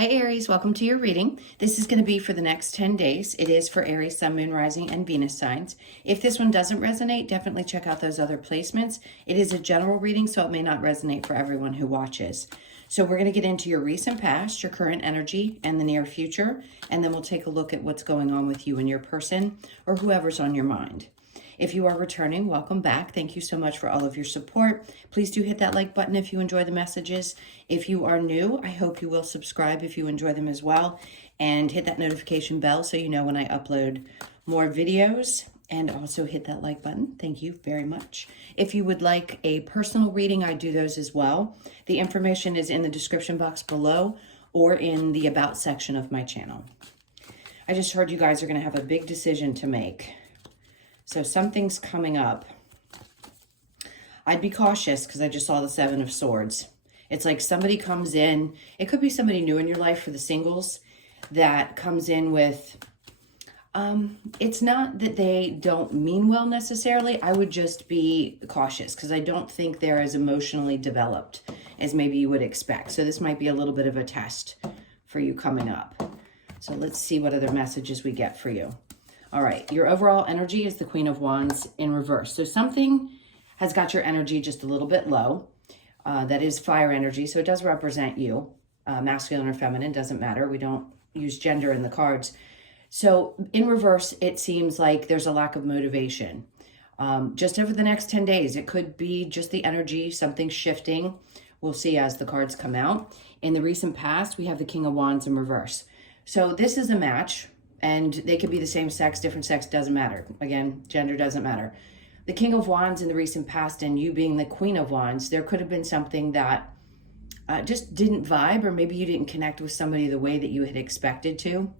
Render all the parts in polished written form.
Hi Aries, welcome to your reading. This is going to be for the next 10 days. It is for Aries, Sun, Moon, Rising, and Venus signs. If this one doesn't resonate, definitely check out those other placements. It is a general reading, so it may not resonate for everyone who watches. So we're going to get into your recent past, your current energy, and the near future, and then we'll take a look at what's going on with you and your person or whoever's on your mind. If you are returning, welcome back. Thank you so much for all of your support. Please do hit that like button if you enjoy the messages. If you are new, I hope you will subscribe if you enjoy them as well. And hit that notification bell so you know when I upload more videos. And also hit that like button. Thank you very much. If you would like a personal reading, I do those as well. The information is in the description box below or in the About section of my channel. I just heard you guys are going to have a big decision to make. So something's coming up. I'd be cautious because I just saw the Seven of Swords. It's like somebody comes in. It could be somebody new in your life for the singles that comes in with, it's not that they don't mean well necessarily. I would just be cautious because I don't think they're as emotionally developed as maybe you would expect. So this might be a little bit of a test for you coming up. So let's see what other messages we get for you. All right, your overall energy is the Queen of Wands in reverse. So something has got your energy just a little bit low. That is fire energy, so it does represent you. Masculine or feminine, doesn't matter. We don't use gender in the cards. So in reverse, it seems like there's a lack of motivation. Just over the next 10 days, it could be just the energy, something shifting. We'll see as the cards come out. In the recent past, we have the King of Wands in reverse. So this is a match. And they could be the same sex, different sex, doesn't matter. Again, gender doesn't matter. The King of Wands in the recent past and you being the Queen of Wands, there could have been something that just didn't vibe, or maybe you didn't connect with somebody the way that you had expected to.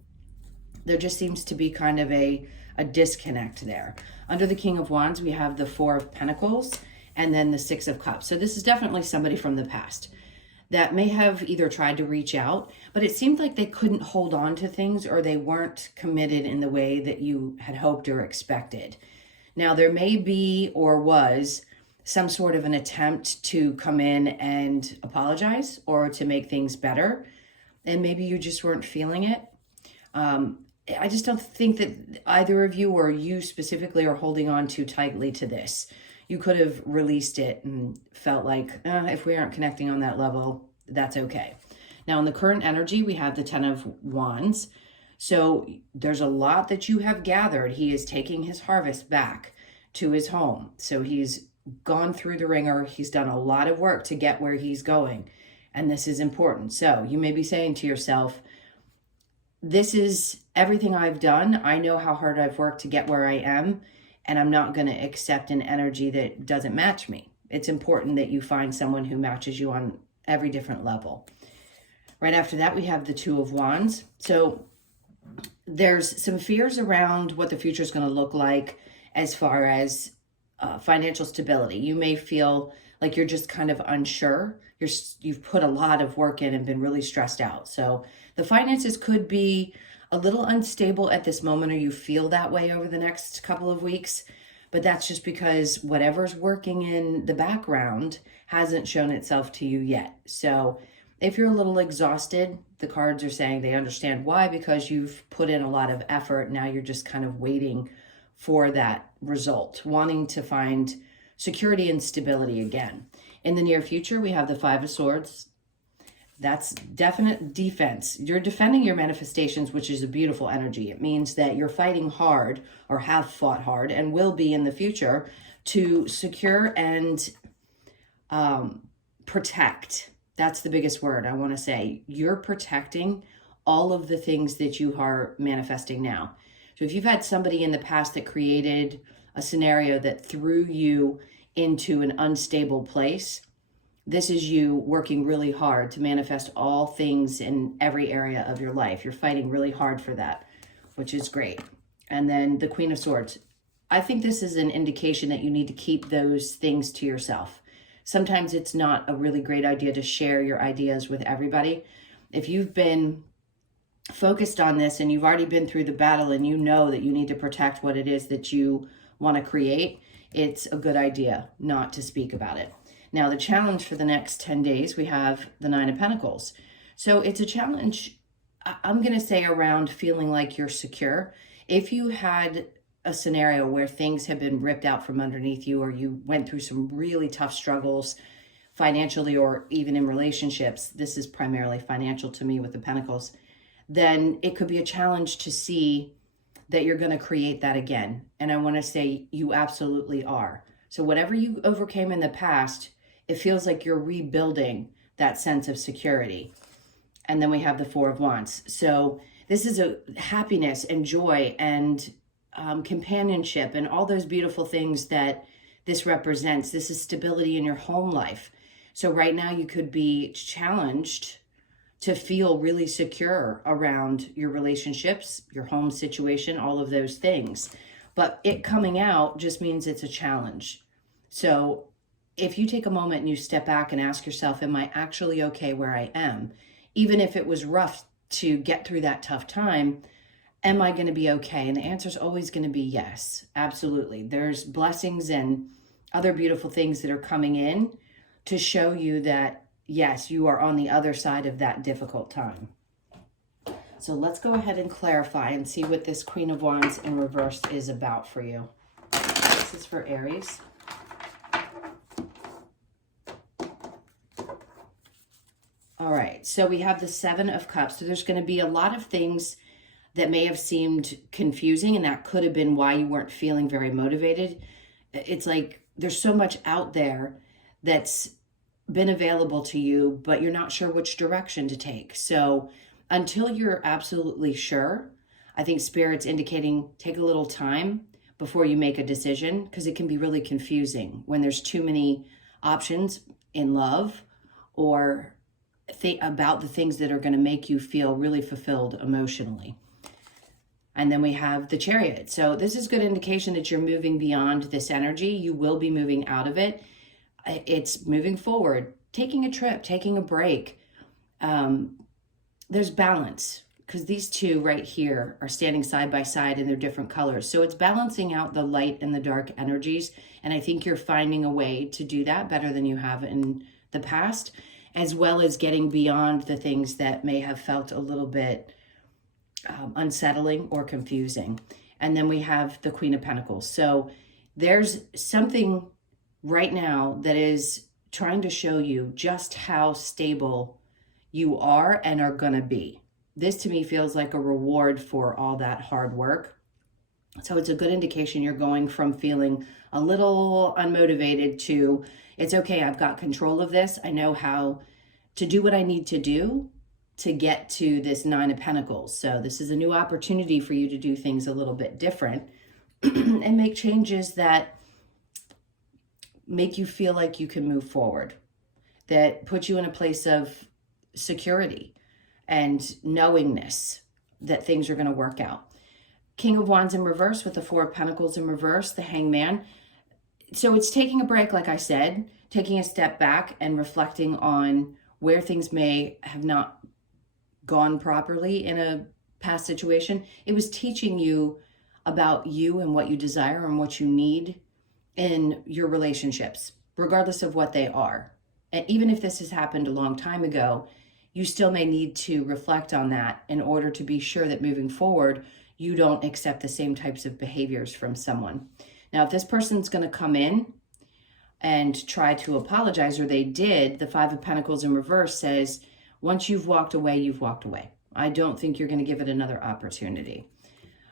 There just seems to be kind of a disconnect there. Under the King of Wands, we have the Four of Pentacles and then the Six of Cups. So this is definitely somebody from the past that may have either tried to reach out, but it seemed like they couldn't hold on to things or they weren't committed in the way that you had hoped or expected. Now, there may be or was some sort of an attempt to come in and apologize or to make things better, and maybe you just weren't feeling it. I just don't think that either of you or you specifically are holding on too tightly to this. You could have released it and felt like, if we aren't connecting on that level, that's okay. Now, in the current energy, we have the Ten of Wands. So there's a lot that you have gathered. He is taking his harvest back to his home. So he's gone through the ringer. He's done a lot of work to get where he's going. And this is important. So you may be saying to yourself, this is everything I've done. I know how hard I've worked to get where I am. And I'm not going to accept an energy that doesn't match me. It's important that you find someone who matches you on every different level. Right after that, we have the Two of Wands. So there's some fears around what the future is going to look like as far as financial stability. You may feel like you're just kind of unsure. You've put a lot of work in and been really stressed out. So the finances could be a little unstable at this moment, or you feel that way over the next couple of weeks, but that's just because whatever's working in the background hasn't shown itself to you yet. So if you're a little exhausted, the cards are saying they understand why, because you've put in a lot of effort. Now you're just kind of waiting for that result, wanting to find security and stability again. In the near future, we have the Five of Swords. That's definite defense. You're defending your manifestations, which is a beautiful energy. It means that you're fighting hard, or have fought hard and will be in the future, to secure and protect. That's the biggest word I want to say. You're protecting all of the things that you are manifesting now. So if you've had somebody in the past that created a scenario that threw you into an unstable place, this is you working really hard to manifest all things in every area of your life. You're fighting really hard for that, which is great. And then the Queen of Swords. I think this is an indication that you need to keep those things to yourself. Sometimes it's not a really great idea to share your ideas with everybody. If you've been focused on this and you've already been through the battle and you know that you need to protect what it is that you want to create, it's a good idea not to speak about it. Now, the challenge for the next 10 days, we have the Nine of Pentacles. So it's a challenge, I'm going to say, around feeling like you're secure. If you had a scenario where things have been ripped out from underneath you, or you went through some really tough struggles financially or even in relationships, this is primarily financial to me with the Pentacles, then it could be a challenge to see that you're going to create that again. And I want to say you absolutely are. So whatever you overcame in the past, it feels like you're rebuilding that sense of security. And then we have the Four of Wands. So this is a happiness and joy and companionship and all those beautiful things that this represents. This is stability in your home life. So right now you could be challenged to feel really secure around your relationships, your home situation, all of those things. But it coming out just means it's a challenge. So if you take a moment and you step back and ask yourself, am I actually okay where I am? Even if it was rough to get through that tough time, am I going to be okay? And the answer is always going to be yes, absolutely. There's blessings and other beautiful things that are coming in to show you that, yes, you are on the other side of that difficult time. So let's go ahead and clarify and see what this Queen of Wands in reverse is about for you. This is for Aries. All right, so we have the Seven of Cups. So there's going to be a lot of things that may have seemed confusing, and that could have been why you weren't feeling very motivated. It's like there's so much out there that's been available to you, but you're not sure which direction to take. So until you're absolutely sure, I think Spirit's indicating take a little time before you make a decision, because it can be really confusing when there's too many options in love or about the things that are going to make you feel really fulfilled emotionally. And then we have the Chariot. So this is good indication that you're moving beyond this energy. You will be moving out of it. It's moving forward, taking a trip, taking a break. There's balance, because these two right here are standing side by side in their different colors. So it's balancing out the light and the dark energies. And I think you're finding a way to do that better than you have in the past, as well as getting beyond the things that may have felt a little bit unsettling or confusing. And then we have the Queen of Pentacles. So there's something right now that is trying to show you just how stable you are and are going to be. This to me feels like a reward for all that hard work. So it's a good indication you're going from feeling a little unmotivated to, it's okay, I've got control of this. I know how to do what I need to do to get to this Nine of Pentacles. So this is a new opportunity for you to do things a little bit different and make changes that make you feel like you can move forward, that put you in a place of security and knowingness that things are going to work out. King of Wands in reverse with the Four of Pentacles in reverse, the Hangman. So it's taking a break, like I said, taking a step back and reflecting on where things may have not gone properly in a past situation. It was teaching you about you and what you desire and what you need in your relationships, regardless of what they are. And even if this has happened a long time ago, you still may need to reflect on that in order to be sure that moving forward, you don't accept the same types of behaviors from someone. Now, if this person's going to come in and try to apologize, or they did, the Five of Pentacles in reverse says, once you've walked away, you've walked away. I don't think you're going to give it another opportunity.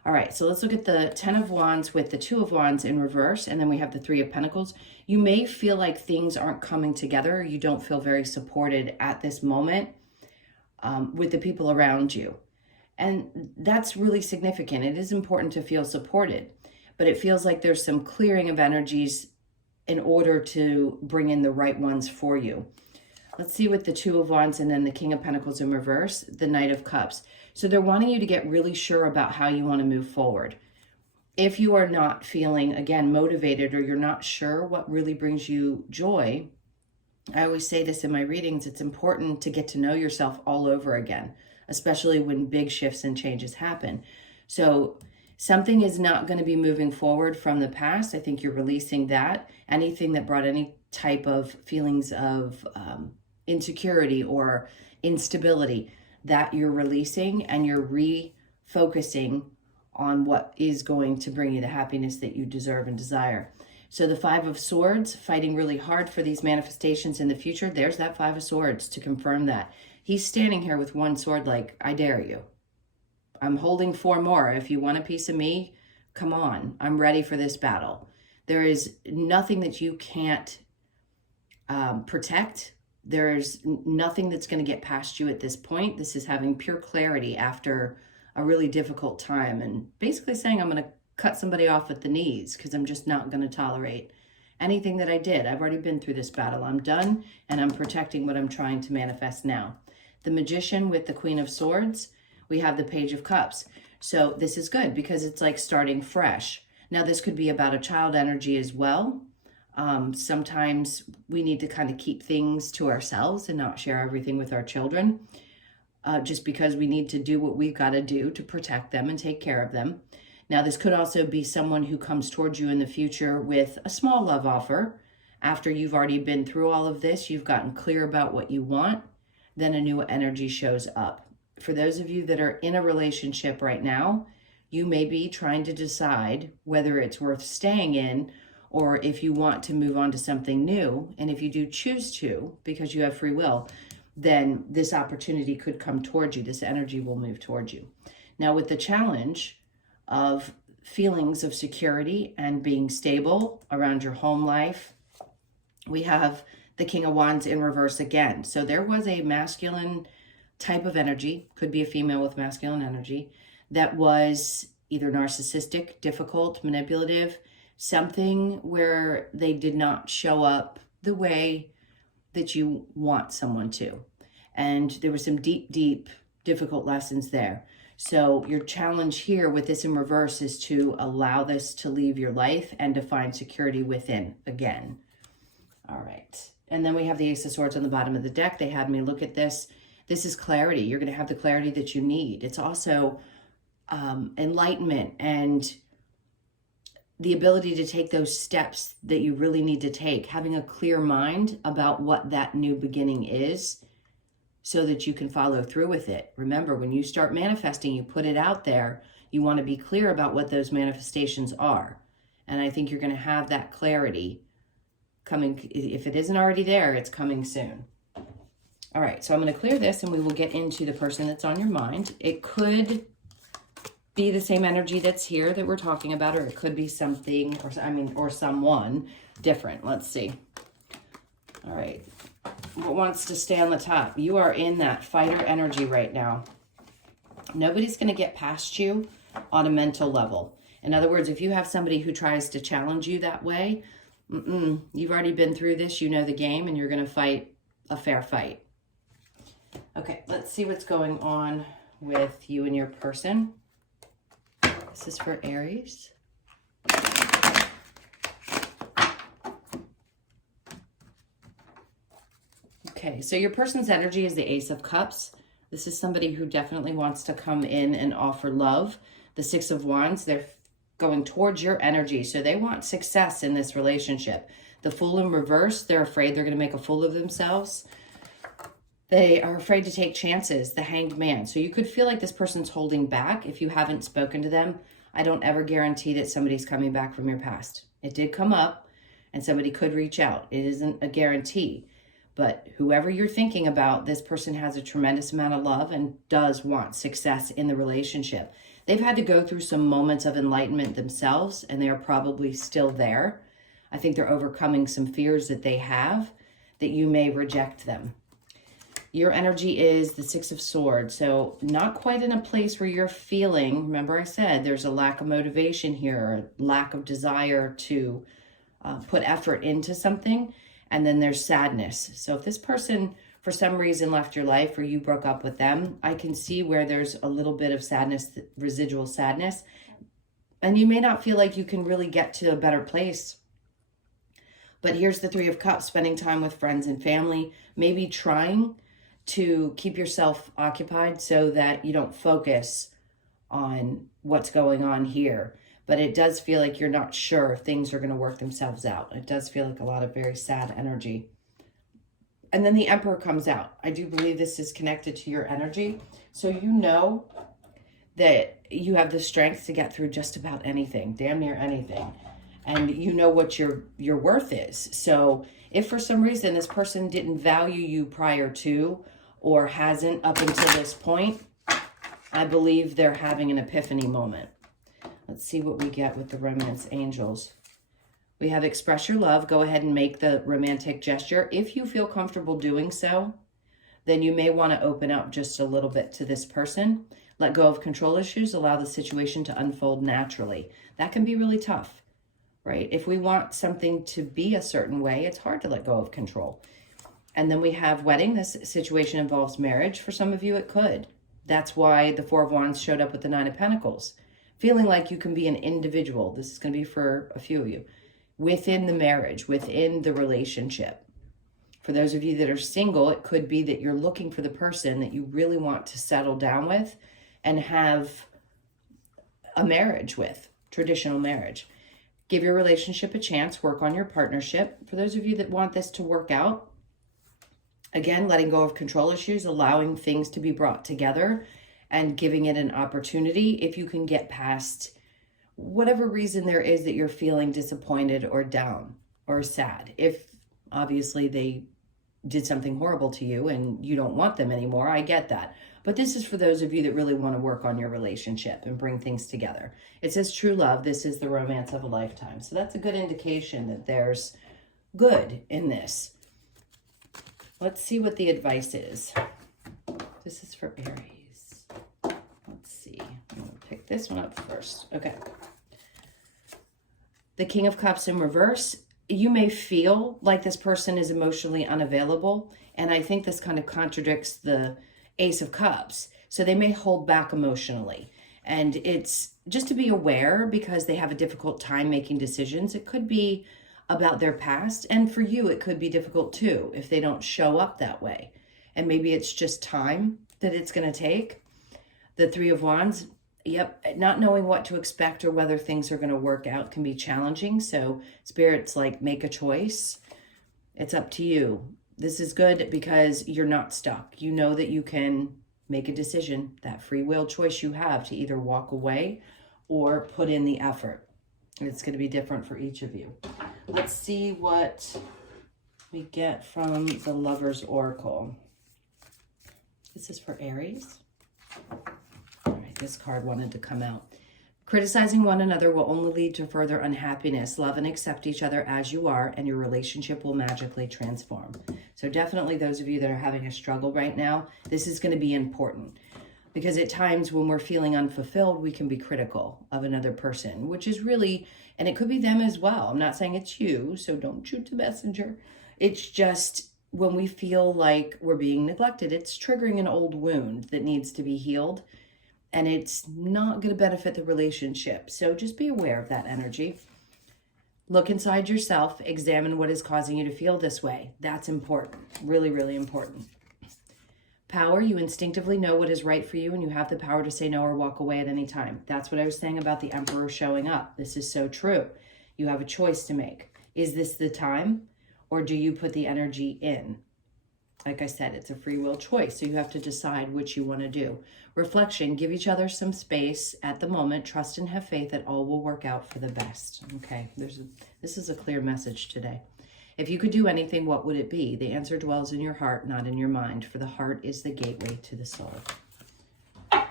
All right, so let's look at the Ten of Wands with the Two of Wands in reverse, and then we have the Three of Pentacles. You may feel like things aren't coming together. You don't feel very supported at this moment with the people around you. And that's really significant. It is important to feel supported, but it feels like there's some clearing of energies in order to bring in the right ones for you. Let's see with the Two of Wands and then the King of Pentacles in reverse, the Knight of Cups. So they're wanting you to get really sure about how you want to move forward. If you are not feeling, again, motivated, or you're not sure what really brings you joy, I always say this in my readings, it's important to get to know yourself all over again, especially when big shifts and changes happen. So something is not going to be moving forward from the past. I think you're releasing that. Anything that brought any type of feelings of insecurity or instability that you're releasing, and you're refocusing on what is going to bring you the happiness that you deserve and desire. So the Five of Swords, fighting really hard for these manifestations in the future. There's that Five of Swords to confirm that. He's standing here with one sword like, I dare you. I'm holding 4 more. If you want a piece of me, come on. I'm ready for this battle. There is nothing that you can't protect. There's nothing that's going to get past you at this point. This is having pure clarity after a really difficult time, and basically saying, I'm going to cut somebody off at the knees because I'm just not going to tolerate anything that I did. I've already been through this battle. I'm done, and I'm protecting what I'm trying to manifest now. The Magician with the Queen of Swords, we have the Page of Cups. So this is good because it's like starting fresh. Now this could be about a child energy as well. Sometimes we need to kind of keep things to ourselves and not share everything with our children, just because we need to do what we've got to do to protect them and take care of them. Now this could also be someone who comes towards you in the future with a small love offer. After you've already been through all of this, you've gotten clear about what you want, then a new energy shows up. For those of you that are in a relationship right now, you may be trying to decide whether it's worth staying in or if you want to move on to something new. And if you do choose to, because you have free will, then this opportunity could come towards you. This energy will move towards you. Now with the challenge of feelings of security and being stable around your home life, we have the King of Wands in reverse again. So there was a masculine type of energy, could be a female with masculine energy, that was either narcissistic, difficult, manipulative, something where they did not show up the way that you want someone to. And there were some deep, deep, difficult lessons there. So your challenge here with this in reverse is to allow this to leave your life and to find security within again. All right. And then we have the Ace of Swords on the bottom of the deck. They had me look at this. This is clarity. You're going to have the clarity that you need. It's also enlightenment and the ability to take those steps that you really need to take, having a clear mind about what that new beginning is so that you can follow through with it. Remember, when you start manifesting, you put it out there, you want to be clear about what those manifestations are. And I think you're going to have that clarity coming. If it isn't already there, it's coming soon. All right, so I'm going to clear this and we will get into the person that's on your mind. It could be the same energy that's here that we're talking about, or it could be something, or someone different. Let's see. All right. What wants to stay on the top? You are in that fighter energy right now. Nobody's going to get past you on a mental level. In other words, if you have somebody who tries to challenge you that way, you've already been through this, you know the game, and you're going to fight a fair fight. Okay, let's see what's going on with you and your person. This is for Aries. Okay, so your person's energy is the Ace of Cups. This is somebody who definitely wants to come in and offer love. The Six of Wands, they're going towards your energy. So they want success in this relationship. The Fool in reverse, they're afraid they're going to make a fool of themselves. They are afraid to take chances, the Hanged Man. So you could feel like this person's holding back if you haven't spoken to them. I don't ever guarantee that somebody's coming back from your past. It did come up and somebody could reach out. It isn't a guarantee. But whoever you're thinking about, this person has a tremendous amount of love and does want success in the relationship. They've had to go through some moments of enlightenment themselves, and they are probably still there. I think they're overcoming some fears that they have that you may reject them. Your energy is the Six of Swords, so not quite in a place where you're feeling, remember I said there's a lack of motivation here, a lack of desire to put effort into something, and then there's sadness. So if this person, for some reason, left your life or you broke up with them, I can see where there's a little bit of sadness, residual sadness, and you may not feel like you can really get to a better place. But here's the Three of Cups, spending time with friends and family, maybe trying to keep yourself occupied so that you don't focus on what's going on here. But it does feel like you're not sure if things are going to work themselves out. It does feel like a lot of very sad energy. And then the Emperor comes out. I do believe this is connected to your energy. So you know that you have the strength to get through just about anything, damn near anything. And you know what your worth is. So if for some reason this person didn't value you prior to, or hasn't up until this point, I believe they're having an epiphany moment. Let's see what we get with the romance angels. We have express your love. Go ahead and make the romantic gesture. If you feel comfortable doing so, then you may want to open up just a little bit to this person. Let go of control issues. Allow the situation to unfold naturally. That can be really tough, right? If we want something to be a certain way, it's hard to let go of control. And then we have wedding. This situation involves marriage. For some of you, it could. That's why the Four of Wands showed up with the Nine of Pentacles. Feeling like you can be an individual. This is going to be for a few of you. Within the marriage, within the relationship. For those of you that are single, it could be that you're looking for the person that you really want to settle down with and have a marriage with, traditional marriage. Give your relationship a chance, work on your partnership. For those of you that want this to work out, again, letting go of control issues, allowing things to be brought together and giving it an opportunity. If you can get past whatever reason there is that you're feeling disappointed or down or sad. If obviously they did something horrible to you and you don't want them anymore, I get that. But this is for those of you that really want to work on your relationship and bring things together. It says true love. This is the romance of a lifetime. So that's a good indication that there's good in this. Let's see what the advice is. This is for Aries. Let's see. I'm going to pick this one up first. Okay. The King of Cups in reverse. You may feel like this person is emotionally unavailable. And I think this kind of contradicts the Ace of Cups. So they may hold back emotionally. And it's just to be aware because they have a difficult time making decisions. It could be about their past. And for you, it could be difficult too if they don't show up that way. And maybe it's just time that it's going to take. The Three of Wands, yep, not knowing what to expect or whether things are going to work out can be challenging. So Spirit's like, make a choice. It's up to you. This is good because you're not stuck. You know that you can make a decision, that free will choice you have to either walk away or put in the effort. It's going to be different for each of you. Let's see what we get from the Lover's Oracle. This is for Aries. All right, this card wanted to come out. Criticizing one another will only lead to further unhappiness. Love and accept each other as you are, and your relationship will magically transform. So definitely those of you that are having a struggle right now, this is going to be important. Because at times when we're feeling unfulfilled, we can be critical of another person, which is really, and it could be them as well. I'm not saying it's you, so don't shoot the messenger. It's just when we feel like we're being neglected, it's triggering an old wound that needs to be healed, and it's not going to benefit the relationship. So just be aware of that energy. Look inside yourself, examine what is causing you to feel this way. That's important, really, really important. Power, you instinctively know what is right for you and you have the power to say no or walk away at any time. That's what I was saying about the Emperor showing up. This is so true. You have a choice to make. Is this the time or do you put the energy in? Like I said, it's a free will choice, so you have to decide which you want to do. Reflection, give each other some space at the moment. Trust and have faith that all will work out for the best. Okay, this is a clear message today. If you could do anything, what would it be? The answer dwells in your heart, not in your mind, for the heart is the gateway to the soul. All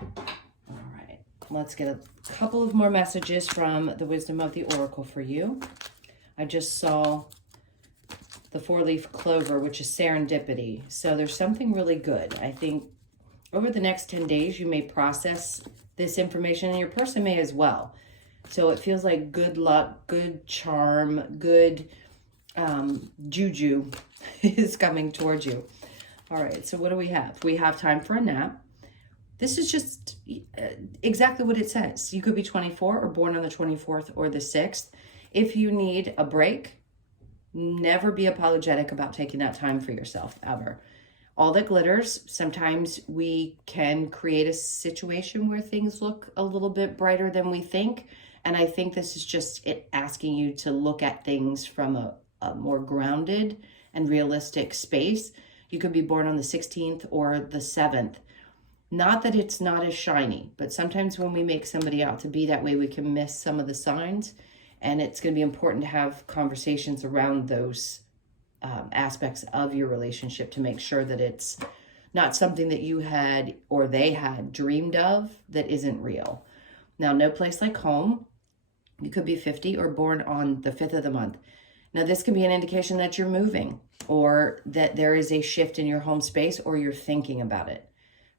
right, let's get a couple of more messages from the Wisdom of the Oracle for you. I just saw the four-leaf clover, which is serendipity. So there's something really good. I think over the next 10 days, you may process this information, and your person may as well. So it feels like good luck, good charm, good juju is coming towards you. All right, so what do we have? We have time for a nap. This is just exactly what it says. You could be 24 or born on the 24th or the 6th. If you need a break, never be apologetic about taking that time for yourself, ever. All that glitters, sometimes we can create a situation where things look a little bit brighter than we think. And I think this is just it asking you to look at things from a more grounded and realistic space. You could be born on the 16th or the 7th. Not that it's not as shiny, but sometimes when we make somebody out to be that way, we can miss some of the signs. And it's going to be important to have conversations around those aspects of your relationship to make sure that it's not something that you had or they had dreamed of that isn't real. Now, no place like home. You could be 50 or born on the 5th of the month. Now, this can be an indication that you're moving or that there is a shift in your home space or you're thinking about it.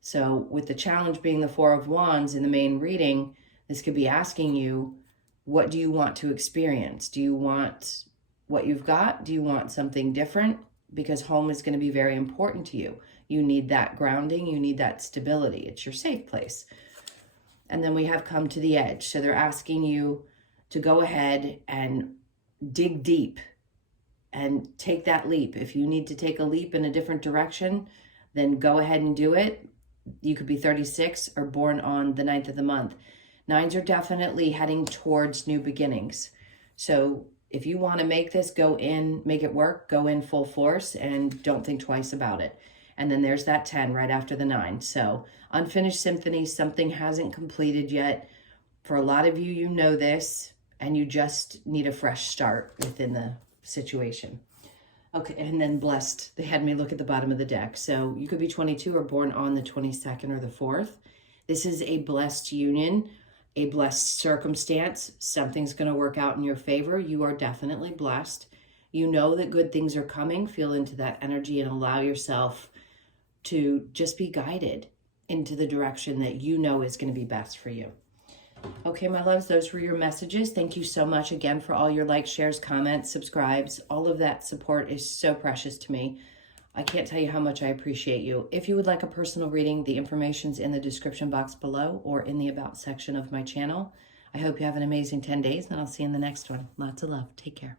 So with the challenge being the Four of Wands in the main reading, this could be asking you, what do you want to experience? Do you want what you've got? Do you want something different? Because home is going to be very important to you. You need that grounding. You need that stability. It's your safe place. And then we have come to the edge. So they're asking you to go ahead and dig deep and take that leap. If you need to take a leap in a different direction, then go ahead and do it. You could be 36 or born on the 9th of the month. 9s are definitely heading towards new beginnings. So if you want to make this, go in, make it work, go in full force and don't think twice about it. And then there's that 10 right after the 9. So unfinished symphony, something hasn't completed yet. For a lot of you, you know this, and you just need a fresh start within the situation. Okay, and then blessed. They had me look at the bottom of the deck. So you could be 22 or born on the 22nd or the 4th. This is a blessed union, a blessed circumstance. Something's going to work out in your favor. You are definitely blessed. You know that good things are coming. Feel into that energy and allow yourself to just be guided into the direction that you know is going to be best for you. Okay, my loves, those were your messages. Thank you so much again for all your likes, shares, comments, subscribes. All of that support is so precious to me. I can't tell you how much I appreciate you. If you would like a personal reading, the information's in the description box below or in the About section of my channel. I hope you have an amazing 10 days, and I'll see you in the next one. Lots of love. Take care.